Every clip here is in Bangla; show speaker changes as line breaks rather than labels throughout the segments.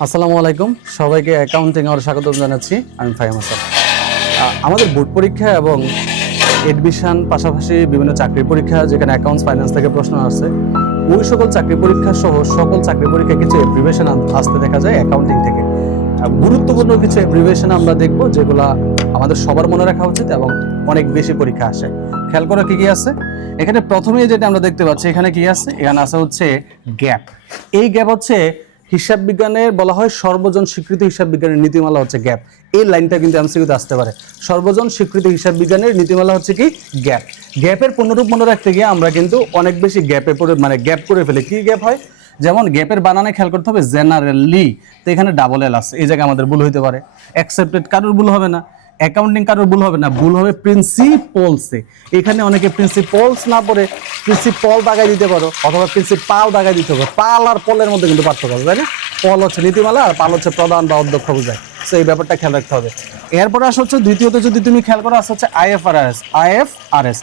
আসসালামু আলাইকুম। সবাইকে অ্যাকাউন্টিং আর স্বাগত জানাচ্ছি। আমি ফাহিম হাসান আমাদের বোর্ড পরীক্ষা এবং এডমিশন পাশাপাশি বিভিন্ন চাকরি পরীক্ষা, যেখানে অ্যাকাউন্টস ফাইন্যান্স থেকে প্রশ্ন আসে ওই সকল চাকরি পরীক্ষা সহ সকল চাকরি পরীক্ষা কিছু এপ্রিভেশন আসতে দেখা যায় অ্যাকাউন্টিং থেকে। গুরুত্বপূর্ণ কিছু এপ্রিভেশন আমরা দেখব, যেগুলো আমাদের সবার মনে রাখা উচিত এবং অনেক বেশি পরীক্ষা আসে। খেয়াল করা কি কি আছে? এখানে প্রথমেই যেটা আমরা দেখতে পাচ্ছি, এখানে কি আছে? এখানে আছে হচ্ছে গ্যাপ এই গ্যাপ হচ্ছে হিসাব বিজ্ঞানের বলা হয় সর্বজন স্বীকৃত হিসাব বিজ্ঞানের নীতিমালা হচ্ছে গ্যাপ। এই লাইনটা কিন্তু এমসিকিউতে আসতে পারে। সর্বজন স্বীকৃত হিসাব বিজ্ঞানের নীতিমালা হচ্ছে কি? গ্যাপ। গ্যাপের পূর্ণরূপ মনে রাখতে গিয়ে আমরা কিন্তু অনেক বেশি গ্যাপে পড়ে মানে গ্যাপ করে ফেলে। কি গ্যাপ হয়? যেমন গ্যাপের বানানে খেয়াল করতে হবে, জেনারেলি। তো এখানে ডাবল এল আছে। এই জায়গায় আমাদের ভুল হইতে পারে। অ্যাকসেপ্টেড কারোর ভুল হবে না। অ্যাকাউন্টিং কারোর ভুল হবে না, ভুল হবে প্রিন্সিপলসে এখানে অনেকে প্রিন্সিপলস না পড়ে প্রিন্সিপল দাগাই দিতে পারো, অথবা প্রিন্সিপাল দাগাই দিতে পারো। পাল আর পলের মধ্যে কিন্তু পার্থক্য আছে, তাই না? পল হচ্ছে নীতিমালা আর পাল হচ্ছে প্রধান বা অধ্যক্ষ বোঝায়। তো এই ব্যাপারটা খেয়াল রাখতে হবে। এরপরে আসা হচ্ছে, দ্বিতীয়ত যদি তুমি খেয়াল করো, আসা হচ্ছে আইএফআরএস আইএফআরএস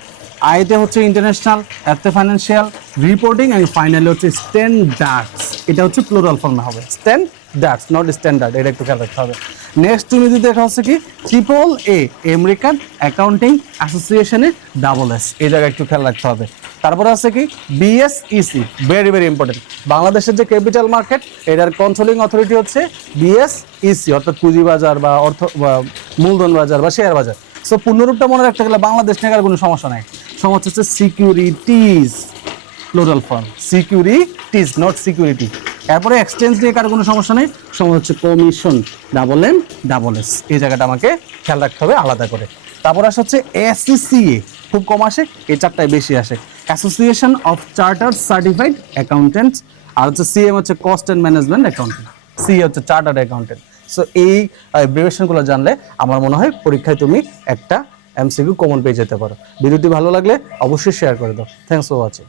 আইতে হচ্ছে ইন্টারন্যাশনাল এতে ফাইন্যান্সিয়াল রিপোর্টিং অ্যান্ড ফাইনালি হচ্ছে স্ট্যান্ডার্ডস এটা হচ্ছে প্লুরাল ফর্মে হবে। স্ট্যান্ডার্ডস নট স্ট্যান্ডার্ড এটা একটু খেয়াল রাখতে হবে। নেক্সট তুমি যদি দেখা হচ্ছে কি? ট্রিপল এ আমেরিকান অ্যাকাউন্টিং অ্যাসোসিয়েশনে ডাবল এস এই জায়গায় একটু খেয়াল রাখতে হবে। তারপরে আছে কি? বিএসইসি ভেরি ভেরি ইম্পর্টেন্ট বাংলাদেশের যে ক্যাপিটাল মার্কেট এটার কন্ট্রোলিং অথরিটি হচ্ছে বিএসইসি অর্থাৎ পুঁজিবাজার বা অর্থ মূলধন বাজার বা শেয়ার বাজার। সো পূর্ণরূপটা মনে রাখতে গেলে বাংলাদেশ নিয়ে আর কোনো সমস্যা নাই। সমস্যা হচ্ছে securities plural form securities not security এরপরে এক্সচেঞ্জ নিয়ে কারও কোনো সমস্যা নেই। সমস্যা হচ্ছে commission double M double S এই জায়গাটা আমাকে খেয়াল রাখতে হবে আলাদা করে। তারপর আসা হচ্ছে এসিসিএ খুব কম আসে, এই চারটায় বেশি আসে। Association of chartered certified accountants আর হচ্ছে সিএম হচ্ছে cost and management accountant C হচ্ছে চার্টার্ড অ্যাকাউন্টেন্ট সো এই ব্রিভেশনগুলো জানলে আমার মনে হয় পরীক্ষায় তুমি একটা এমসিকিউ কমন পেয়ে যেতে পারো। ভিডিওটি ভালো লাগলে অবশ্যই শেয়ার করে দাও। Thanks for watching